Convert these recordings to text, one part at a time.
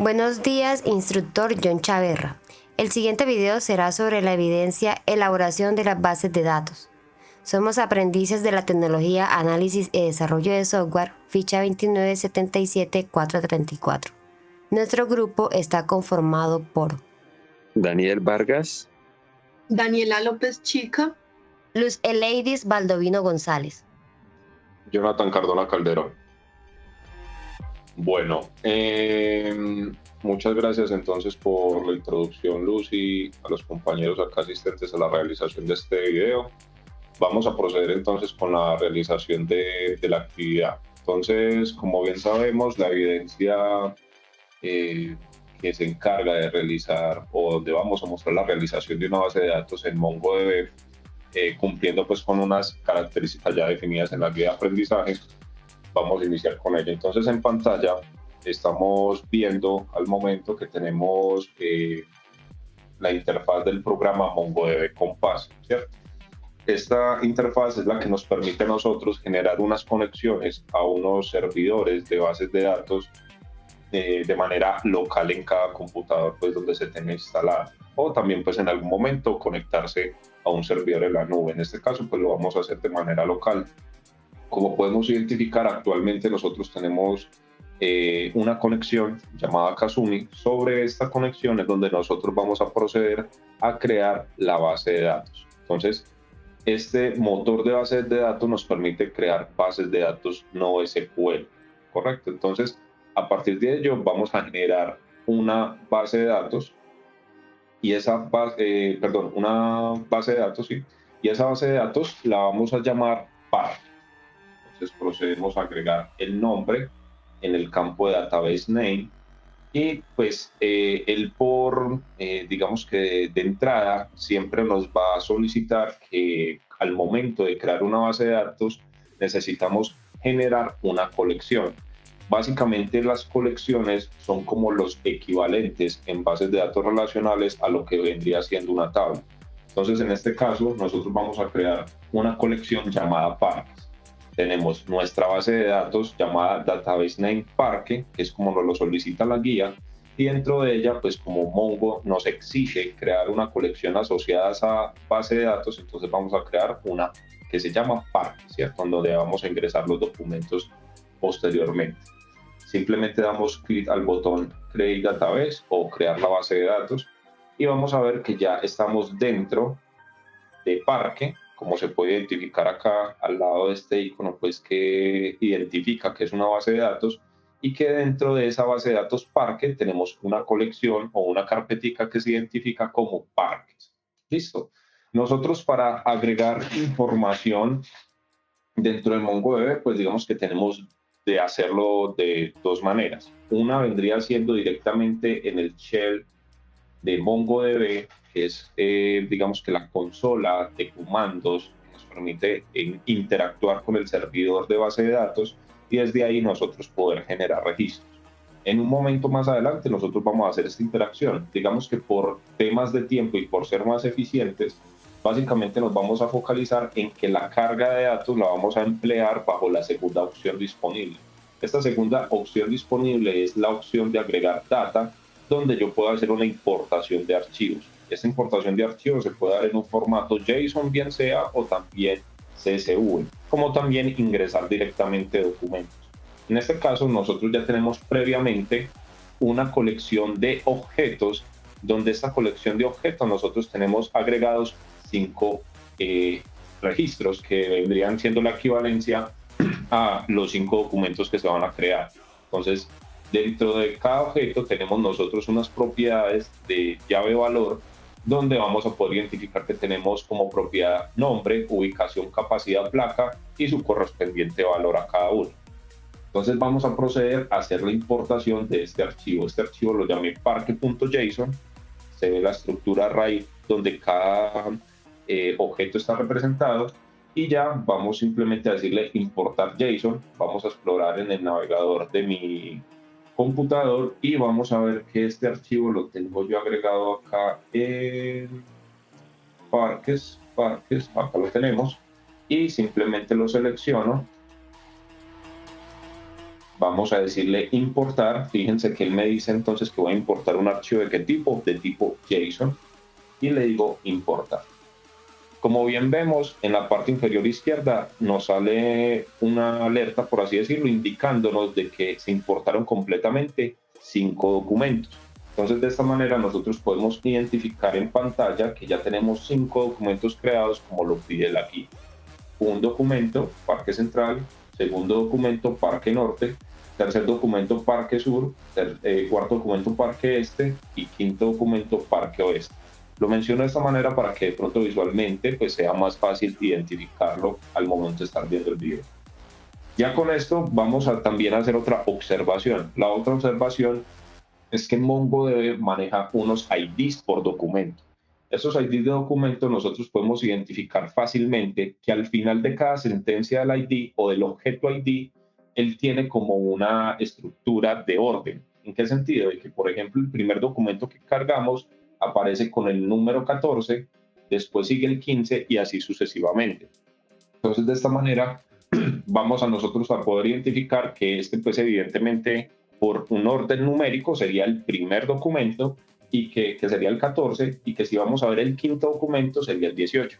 Buenos días, instructor John Chaverra. El siguiente video será sobre la evidencia elaboración de las bases de datos. Somos aprendices de la tecnología Análisis y Desarrollo de Software, ficha 2977434. Nuestro grupo está conformado por Daniel Vargas, Daniela López Chica, Luz Eleidis Baldovino González, Jonathan Cardona Calderón. Bueno, muchas gracias entonces por la introducción, Lucy, a los compañeros acá asistentes a la realización de este video. Vamos a proceder entonces con la realización de la actividad. Entonces, como bien sabemos, la evidencia que se encarga de realizar o donde vamos a mostrar la realización de una base de datos en MongoDB, cumpliendo pues con unas características ya definidas en la guía de aprendizaje, vamos a iniciar con ella. Entonces en pantalla estamos viendo al momento que tenemos la interfaz del programa MongoDB Compass, ¿cierto? Esta interfaz es la que nos permite a nosotros generar unas conexiones a unos servidores de bases de datos de manera local en cada computador pues donde se tenga instalado, o también pues en algún momento conectarse a un servidor en la nube. En este caso pues lo vamos a hacer de manera local. Como podemos identificar, actualmente nosotros tenemos una conexión llamada Kazumi. Sobre esta conexión es donde nosotros vamos a proceder a crear la base de datos. Entonces, este motor de bases de datos nos permite crear bases de datos no SQL, ¿correcto? Entonces, a partir de ello vamos a generar una base de datos y esa base, una base de datos, sí, y esa base de datos la vamos a llamar par. Entonces procedemos a agregar el nombre en el campo de database name y pues digamos que de entrada siempre nos va a solicitar que al momento de crear una base de datos necesitamos generar una colección. Básicamente las colecciones son como los equivalentes en bases de datos relacionales a lo que vendría siendo una tabla. Entonces en este caso nosotros vamos a crear una colección llamada parques. Tenemos nuestra base de datos llamada Database Name Parque, que es como nos lo solicita la guía, y dentro de ella, pues como Mongo nos exige crear una colección asociada a esa base de datos, entonces vamos a crear una que se llama Parque, ¿cierto? Donde vamos a ingresar los documentos posteriormente. Simplemente damos clic al botón Create Database o crear la base de datos y vamos a ver que ya estamos dentro de Parque, como se puede identificar acá al lado de este icono, pues que identifica que es una base de datos y que dentro de esa base de datos Parque tenemos una colección o una carpetica que se identifica como parques. Listo. Nosotros para agregar información dentro de MongoDB, pues digamos que tenemos de hacerlo de dos maneras. Una vendría siendo directamente en el shell de MongoDB, que es, digamos que la consola de comandos que nos permite interactuar con el servidor de base de datos y desde ahí nosotros poder generar registros. En un momento más adelante nosotros vamos a hacer esta interacción. Digamos que por temas de tiempo y por ser más eficientes, básicamente nos vamos a focalizar en que la carga de datos la vamos a emplear bajo la segunda opción disponible. Esta segunda opción disponible es la opción de agregar data, donde yo puedo hacer una importación de archivos. Esta importación de archivos se puede dar en un formato JSON, bien sea, o también CSV, como también ingresar directamente documentos. En este caso, nosotros ya tenemos previamente una colección de objetos, donde esta colección de objetos nosotros tenemos agregados 5 registros que vendrían siendo la equivalencia a los 5 documentos que se van a crear. Entonces, dentro de cada objeto tenemos nosotros unas propiedades de llave valor donde vamos a poder identificar que tenemos como propiedad nombre, ubicación, capacidad, placa y su correspondiente valor a cada uno. Entonces vamos a proceder a hacer la importación de este archivo. Este archivo lo llamé parque.json. Se ve la estructura array donde cada objeto está representado y ya vamos simplemente a decirle importar JSON. Vamos a explorar en el navegador de mi computador y vamos a ver que este archivo lo tengo yo agregado acá en parques, acá lo tenemos y simplemente lo selecciono Vamos a decirle importar. Fíjense que él me dice entonces que voy a importar un archivo de qué tipo, de tipo JSON, y le digo importar. Como bien vemos, en la parte inferior izquierda nos sale una alerta, por así decirlo, indicándonos de que se importaron completamente 5 documentos. Entonces, de esta manera nosotros podemos identificar en pantalla que ya tenemos 5 documentos creados como lo pide la guía. Un documento, Parque Central; segundo documento, Parque Norte; tercer documento, Parque Sur; cuarto documento, Parque Este; y quinto documento, Parque Oeste. Lo menciono de esta manera para que de pronto visualmente pues sea más fácil identificarlo al momento de estar viendo el video. Ya con esto vamos a también hacer otra observación. La otra observación es que MongoDB maneja unos IDs por documento. Esos IDs de documento nosotros podemos identificar fácilmente que al final de cada sentencia del ID o del objeto ID, él tiene como una estructura de orden. ¿En qué sentido? De que, por ejemplo, el primer documento que cargamos aparece con el número 14, después sigue el 15 y así sucesivamente. Entonces, de esta manera, vamos a nosotros a poder identificar que este, pues evidentemente, por un orden numérico sería el primer documento y que sería el 14, y que si vamos a ver el quinto documento sería el 18.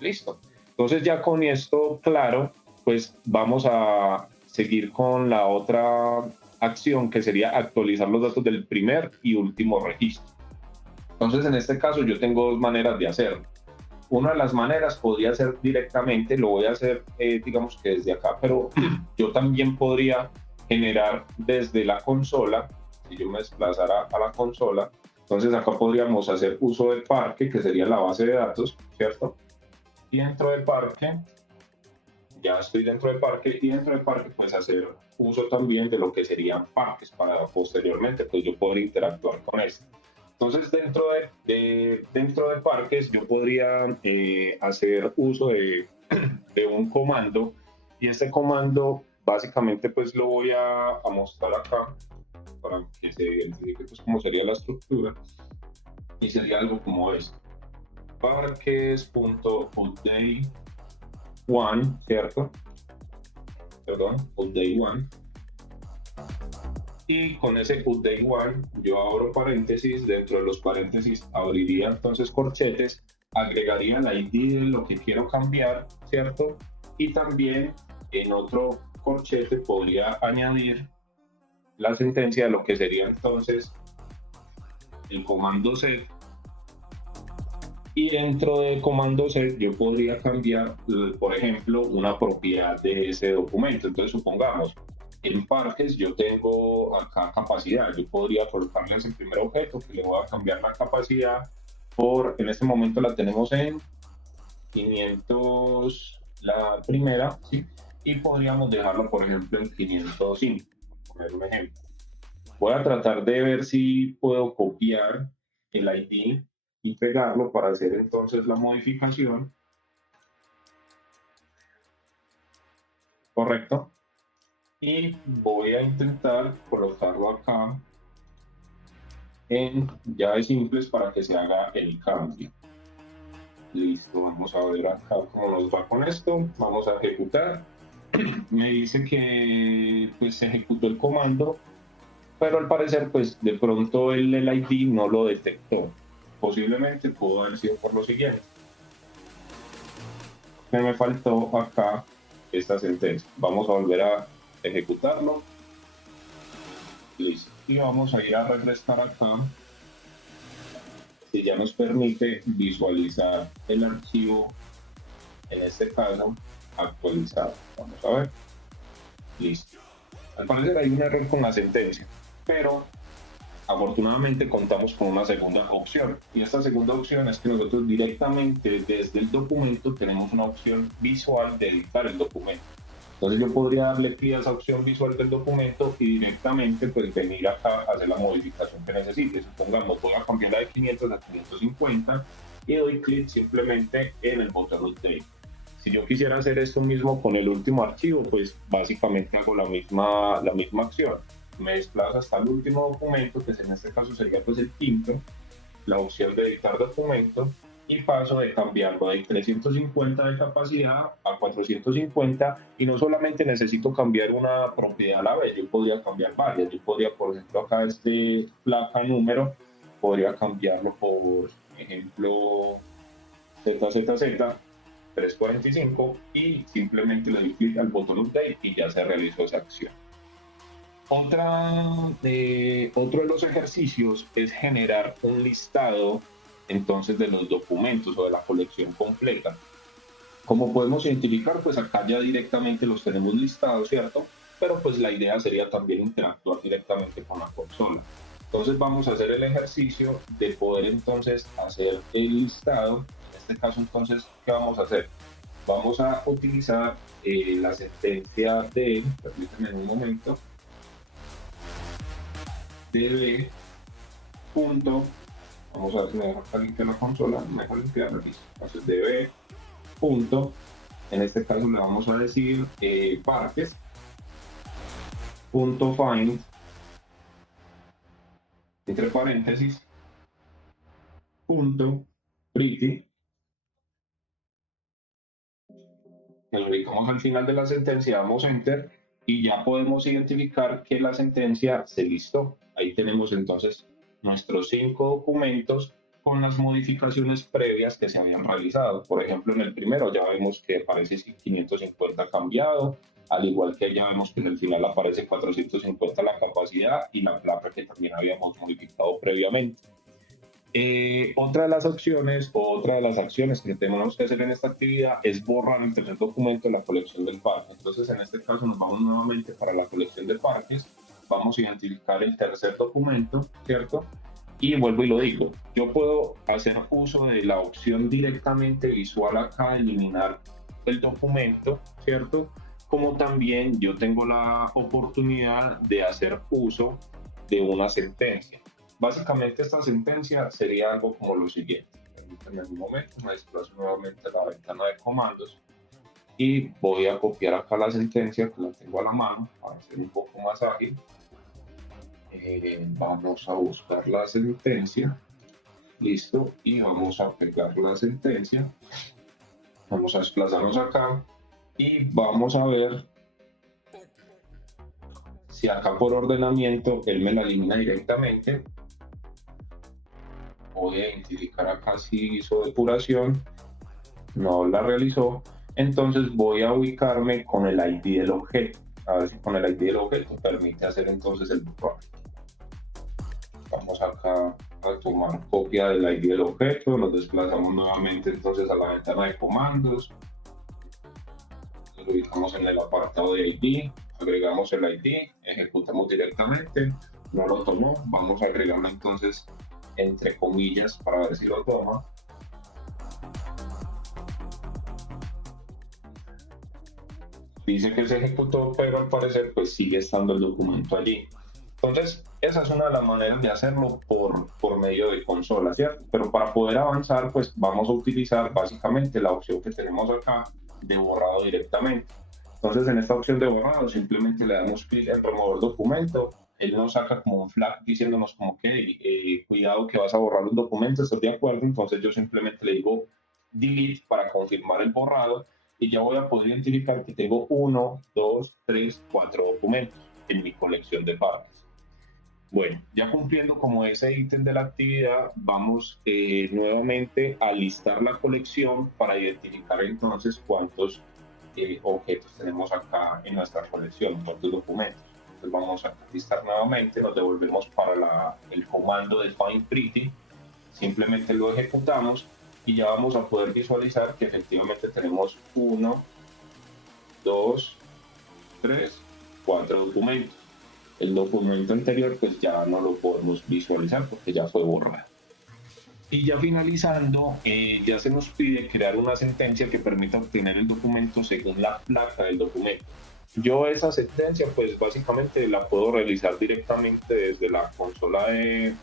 Listo. Entonces, ya con esto claro, pues vamos a seguir con la otra acción, que sería actualizar los datos del primer y último registro. Entonces, en este caso, yo tengo dos maneras de hacerlo. Una de las maneras podría ser directamente, lo voy a hacer, digamos que desde acá, pero yo también podría generar desde la consola. Si yo me desplazara a la consola, entonces acá podríamos hacer uso de Parque, que sería la base de datos, ¿cierto? Y dentro del Parque, ya estoy dentro del Parque, y dentro del Parque pues hacer uso también de lo que serían parques para posteriormente pues yo poder interactuar con esto. Entonces, dentro de parques, yo podría hacer uso de un comando, y este comando básicamente pues lo voy a mostrar acá para que se identifique pues cómo sería la estructura, y sería algo como esto: parques.update1, ¿cierto? Perdón, update1. Y con ese update1 yo abro paréntesis, dentro de los paréntesis abriría entonces corchetes, agregaría el ID de lo que quiero cambiar, ¿cierto? Y también en otro corchete podría añadir la sentencia de lo que sería entonces el comando set, y dentro del comando set yo podría cambiar, por ejemplo, una propiedad de ese documento. Entonces, supongamos, en parques yo tengo acá capacidad, yo podría colocarle ese primer objeto que le voy a cambiar la capacidad por, en este momento la tenemos en 500 la primera, ¿sí? Y podríamos dejarlo, por ejemplo, en 505, poner un ejemplo. Voy a tratar de ver si puedo copiar el ID y pegarlo para hacer entonces la modificación. Correcto. Y voy a intentar colocarlo acá en llaves simples para que se haga el cambio. Listo, vamos a ver acá cómo nos va con esto. Vamos a ejecutar. Me dice que pues se ejecutó el comando, pero al parecer pues de pronto el ID no lo detectó. Posiblemente pudo haber sido por lo siguiente: me faltó acá esta sentencia. Vamos a volver a ejecutarlo. Listo. Y vamos a ir a refrescar acá si ya nos permite visualizar el archivo, en este caso actualizado. Vamos a ver. Listo. Al parecer hay un error con la sentencia, pero afortunadamente contamos con una segunda opción, y esta segunda opción es que nosotros directamente desde el documento tenemos una opción visual de editar el documento. Entonces yo podría darle clic a esa opción visual del documento y directamente pues venir acá a hacer la modificación que necesite. Supongamos, voy a cambiarla de 500 a 550 y doy clic simplemente en el botón Update. Si yo quisiera hacer esto mismo con el último archivo, pues básicamente hago la misma acción. Me desplazo hasta el último documento, que en este caso sería pues el quinto, la opción de editar documento, y paso de cambiarlo de 350 de capacidad a 450, y no solamente necesito cambiar una propiedad a la vez, yo podría cambiar varias. Yo podría, por ejemplo, acá este placa número, podría cambiarlo por ejemplo ZZZ 345 y simplemente le doy clic al botón update y ya se realizó esa acción. Otro de los ejercicios es generar un listado entonces de los documentos o de la colección completa. Como podemos identificar, pues acá ya directamente los tenemos listados, ¿cierto? Pero pues la idea sería también interactuar directamente con la consola. Entonces vamos a hacer el ejercicio de poder entonces hacer el listado. En este caso entonces, ¿qué vamos a hacer? Vamos a utilizar la sentencia de, permítanme un momento, db punto, vamos a ver si me deja limpiar la consola, me deja limpiar, listo. Entonces db punto, en este caso le vamos a decir parques punto find, entre paréntesis, punto pretty. Lo ubicamos al final de la sentencia, damos enter y ya podemos identificar que la sentencia se listó. Ahí tenemos entonces nuestros 5 documentos con las modificaciones previas que se habían realizado. Por ejemplo, en el primero ya vemos que aparece 550 cambiado, al igual que ya vemos que en el final aparece 450 la capacidad y la placa que también habíamos modificado previamente. Otra de las opciones o otra de las acciones que tenemos que hacer en esta actividad es borrar el tercer documento de la colección del parque. Entonces, en este caso nos vamos nuevamente para la colección de parques, vamos a identificar el tercer documento, ¿cierto? Y vuelvo y lo digo, yo puedo hacer uso de la opción directamente visual acá, eliminar el documento, ¿cierto? Como también yo tengo la oportunidad de hacer uso de una sentencia. Básicamente esta sentencia sería algo como lo siguiente. Permítanme un momento, me desplazo nuevamente a la ventana de comandos y voy a copiar acá la sentencia que la tengo a la mano para ser un poco más ágil. Vamos a buscar la sentencia, listo, y vamos a pegar la sentencia. Vamos a desplazarnos acá y vamos a ver si acá por ordenamiento él me la elimina directamente. Voy a identificar acá si hizo depuración, no la realizó, entonces voy a ubicarme con el ID del objeto, a ver si con el ID del objeto permite hacer entonces el borrado. Vamos acá a tomar copia del ID del objeto, nos desplazamos nuevamente entonces a la ventana de comandos, lo ubicamos en el apartado de ID, agregamos el ID, ejecutamos directamente, no lo tomó, vamos a agregarlo entonces entre comillas para ver si lo toma. Dice que se ejecutó, pero al parecer pues sigue estando el documento allí. Entonces, esa es una de las maneras de hacerlo por medio de consola, ¿cierto? Pero para poder avanzar, pues vamos a utilizar básicamente la opción que tenemos acá de borrado directamente. Entonces, en esta opción de borrado, simplemente le damos clic en remover documento. Él nos saca como un flag diciéndonos como que cuidado que vas a borrar un documento, ¿estás de acuerdo? Entonces yo simplemente le digo delete para confirmar el borrado y ya voy a poder identificar que tengo 1, 2, 3, 4 documentos en mi colección de partes. Bueno, ya cumpliendo como ese ítem de la actividad, vamos nuevamente a listar la colección para identificar entonces cuántos objetos tenemos acá en nuestra colección, cuántos documentos. Entonces vamos a listar nuevamente, nos devolvemos para el comando de find pretty, simplemente lo ejecutamos y ya vamos a poder visualizar que efectivamente tenemos 1, 2, 3, 4 documentos. El documento anterior pues ya no lo podemos visualizar porque ya fue borrado. Y ya finalizando, ya se nos pide crear una sentencia que permita obtener el documento según la placa del documento. Yo esa sentencia pues básicamente la puedo realizar directamente desde la consola de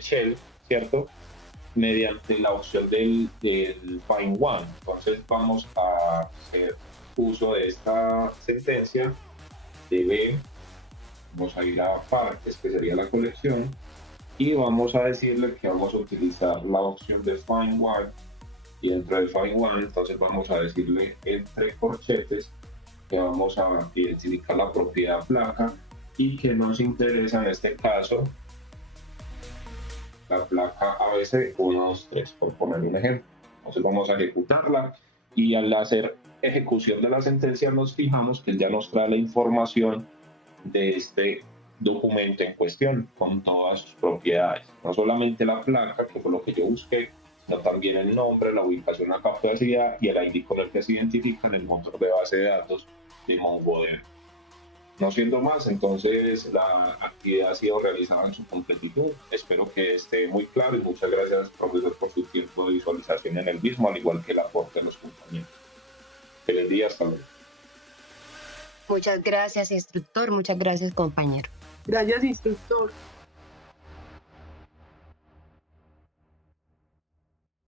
Shell, ¿cierto? Mediante la opción del find one. Entonces vamos a hacer uso de esta sentencia de B. Vamos a ir a partes, que sería la colección, y vamos a decirle que vamos a utilizar la opción de Find One, y dentro de Find One entonces vamos a decirle entre corchetes que vamos a identificar la propiedad placa y que nos interesa en este caso la placa ABC 123, por poner un ejemplo. Entonces vamos a ejecutarla y al hacer ejecución de la sentencia nos fijamos que ya nos trae la información de este documento en cuestión con todas sus propiedades, no solamente la placa, que fue lo que yo busqué, sino también el nombre, la ubicación, la capacidad y el ID con el que se identifica en el motor de base de datos de MongoDB. No siendo más, entonces la actividad ha sido realizada en su completitud. Espero que esté muy claro y muchas gracias, profesor, por su tiempo de visualización en el mismo, al igual que el aporte de los compañeros. Feliz día, hasta luego. Muchas gracias, instructor. Muchas gracias, compañero. Gracias, instructor.